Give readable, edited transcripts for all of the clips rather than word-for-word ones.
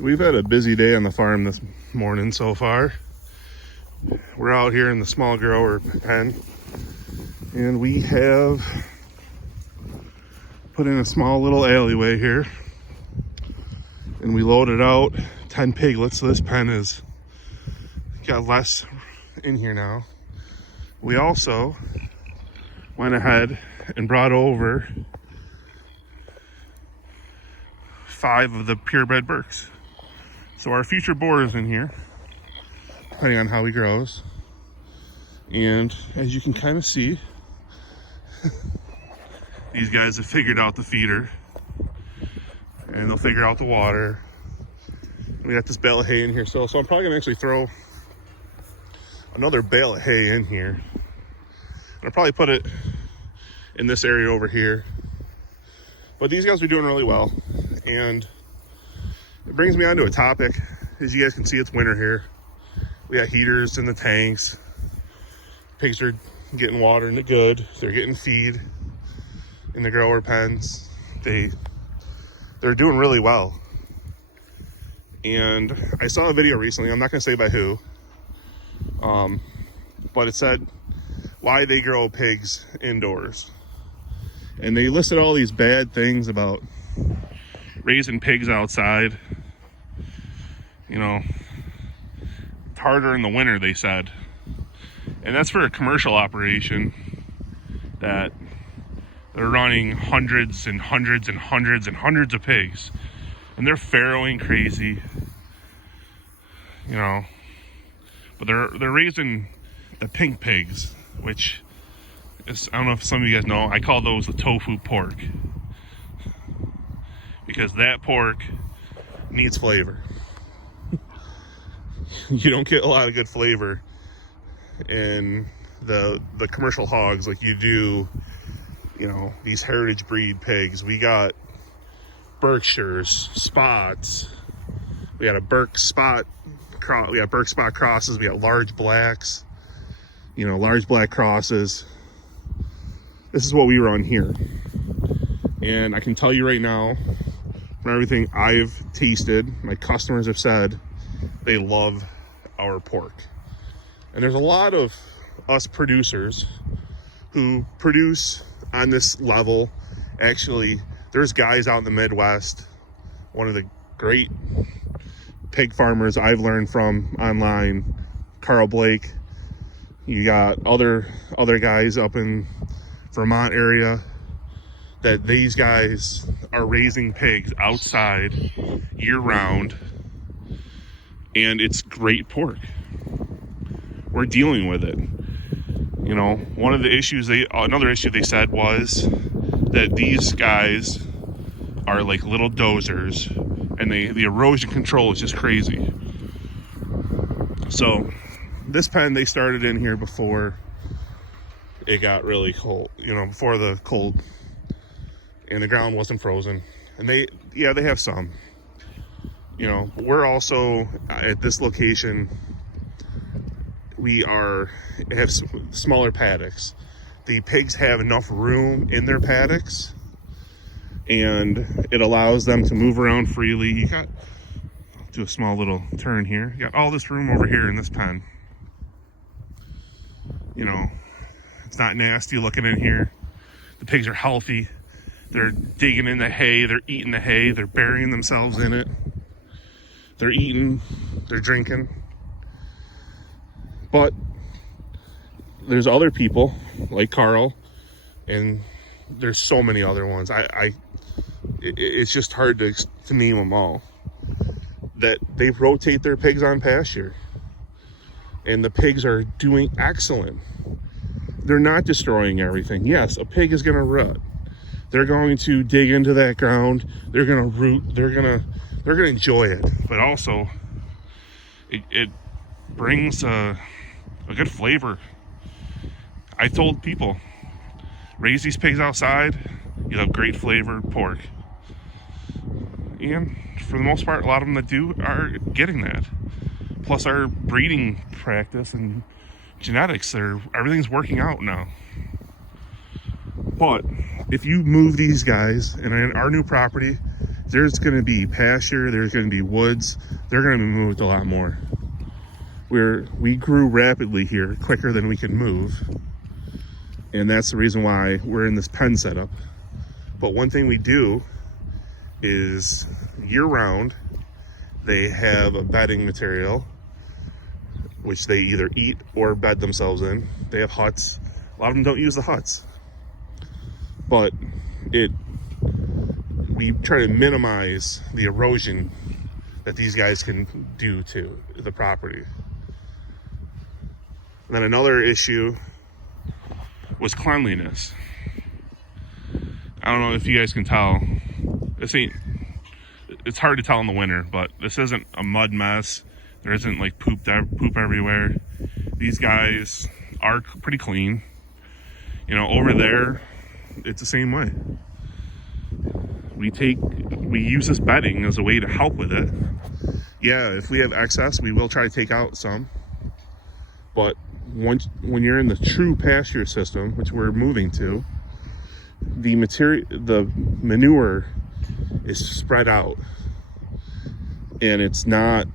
So we've had a busy day on the farm this morning so far. We're out here in the small grower pen, and we have put in a small little alleyway here, and we loaded out 10 piglets. So this pen is got less in here now. We also went ahead and brought over 5 of the purebred berks. So our future boar is in here, depending on how he grows. And as you can kind of see, these guys have figured out the feeder, and they'll figure out the water. We got this bale of hay in here, so I'm probably gonna actually throw another bale of hay in here. And I'll probably put it in this area over here. But these guys are doing really well, and it brings me on to a topic. As you guys can see, it's winter here. We got heaters in the tanks. Pigs are getting water into good. They're getting feed in the grower pens. They're doing really well. And I saw a video recently, I'm not gonna say by who, but it said why they grow pigs indoors. And they listed all these bad things about raising pigs outside. You know, it's harder in the winter, they said. And that's for a commercial operation that they're running hundreds and hundreds and hundreds and hundreds of pigs. And they're farrowing crazy, you know. But they're raising the pink pigs, which is, I don't know if some of you guys know, I call those the tofu pork. Because that pork needs flavor. You don't get a lot of good flavor in the commercial hogs like you do, you know, these heritage breed pigs. We got Berkshires, spots. We got a Berk spot. We got Berk spot crosses. We got large blacks. You know, large black crosses. This is what we run here. And I can tell you right now, from everything I've tasted, my customers have said they love our pork. And there's a lot of us producers who produce on this level. Actually, there's guys out in the Midwest, one of the great pig farmers I've learned from online, Carl Blake. You got other guys up in Vermont area that these guys are raising pigs outside year round, and it's great pork. We're dealing with it. You know, one of the issues another issue they said was that these guys are like little dozers, and the erosion control is just crazy. So this pen, they started in here before it got really cold, you know, before the cold, and the ground wasn't frozen. And they have some, you know. We're also at this location, we have smaller paddocks. The pigs have enough room in their paddocks, and it allows them to move around freely. You got, I'll do a small little turn here. You got all this room over here in this pen. You know, it's not nasty looking in here. The pigs are healthy. They're digging in the hay. They're eating the hay. They're burying themselves in it. They're eating. They're drinking. But there's other people like Carl, and there's so many other ones. It's just hard to name them all. That they rotate their pigs on pasture, and the pigs are doing excellent. They're not destroying everything. Yes, a pig is going to rut. They're going to dig into that ground. They're going to root. They're going to enjoy it. But also, it brings a good flavor. I told people, raise these pigs outside, you'll have great flavored pork. And for the most part, a lot of them that do are getting that. Plus our breeding practice and genetics, everything's working out now. But if you move these guys, and in our new property, there's going to be pasture, there's going to be woods, they're going to be moved a lot more. We grew rapidly here, quicker than we can move, and that's the reason why we're in this pen setup. But one thing we do is year-round, they have a bedding material, which they either eat or bed themselves in. They have huts. A lot of them don't use the huts, but we try to minimize the erosion that these guys can do to the property. And then another issue was cleanliness. I don't know if you guys can tell. It's hard to tell in the winter, but this isn't a mud mess. There isn't like poop everywhere. These guys are pretty clean. You know, over there, it's the same way. We use this bedding as a way to help with it. Yeah, if we have excess, we will try to take out some. But when you're in the true pasture system, which we're moving to, the manure is spread out, and it's not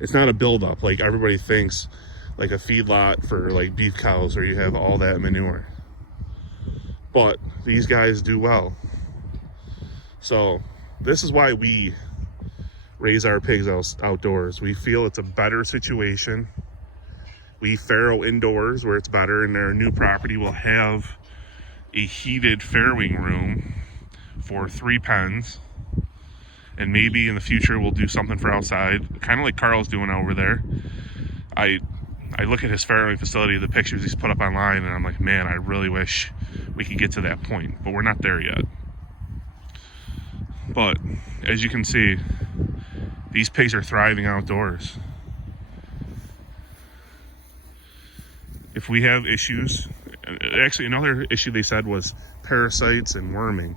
a buildup like everybody thinks, like a feedlot for like beef cows where you have all that manure. But these guys do well. So this is why we raise our pigs outdoors. We feel it's a better situation. We farrow indoors where it's better, and our new property will have a heated farrowing room for 3 pens. And maybe in the future we'll do something for outside, kind of like Carl's doing over there. I look at his farrowing facility, the pictures he's put up online, and I'm like, man, I really wish we could get to that point, but we're not there yet. But as you can see, these pigs are thriving outdoors. If we have issues, actually another issue they said was parasites and worming.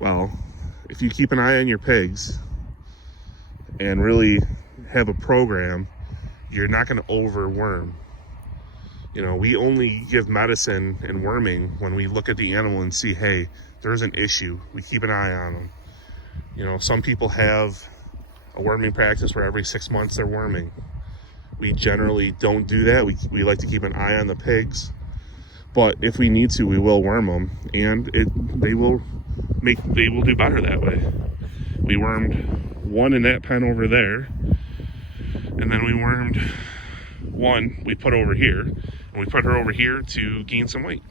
Well, if you keep an eye on your pigs and really have a program, you're not going to overworm. You know, we only give medicine and worming when we look at the animal and see, hey, there's an issue. We keep an eye on them. You know, some people have a worming practice where every 6 months they're worming. We generally don't do that. We like to keep an eye on the pigs, but if we need to, we will worm them, and they will do better that way. We wormed one in that pen over there, and then we wormed one we put over here, and we put her over here to gain some weight.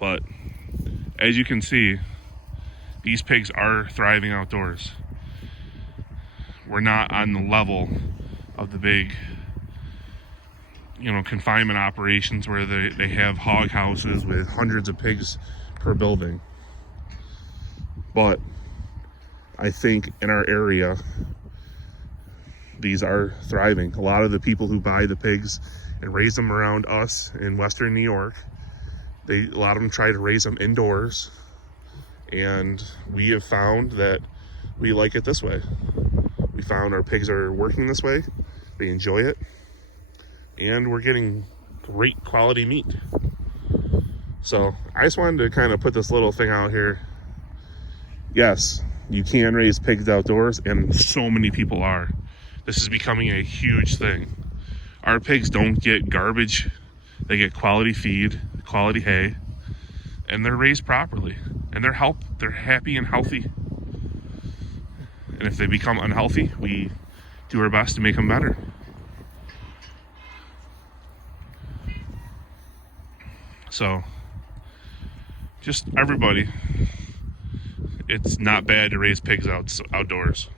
But as you can see, these pigs are thriving outdoors. We're not on the level of the big, confinement operations where they have hog houses with hundreds of pigs per building. But I think in our area, these are thriving. A lot of the people who buy the pigs and raise them around us in Western New York, a lot of them try to raise them indoors, and we have found that we like it this way. We found our pigs are working this way. They enjoy it, and we're getting great quality meat. So I just wanted to kind of put this little thing out here. Yes, you can raise pigs outdoors, and so many people are. This is becoming a huge thing. Our pigs don't get garbage. They get quality feed, quality hay, and they're raised properly, and they're happy and healthy. And if they become unhealthy, we do our best to make them better. So, just everybody, it's not bad to raise pigs outdoors.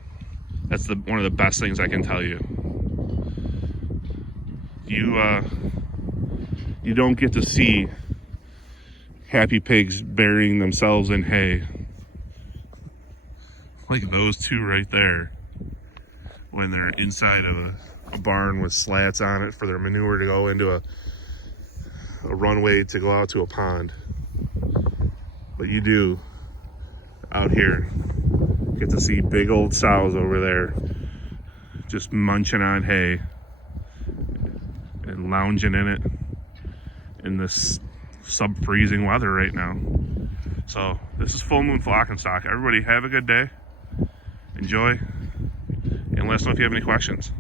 That's one of the best things I can tell you. You don't get to see happy pigs burying themselves in hay, like those two right there, when they're inside of a barn with slats on it for their manure to go into a runway to go out to a pond. But you do out here get to see big old sows over there just munching on hay and lounging in it in this sub-freezing weather right now. So this is full moon flock and stock. Everybody have a good day. Enjoy. And let us know if you have any questions.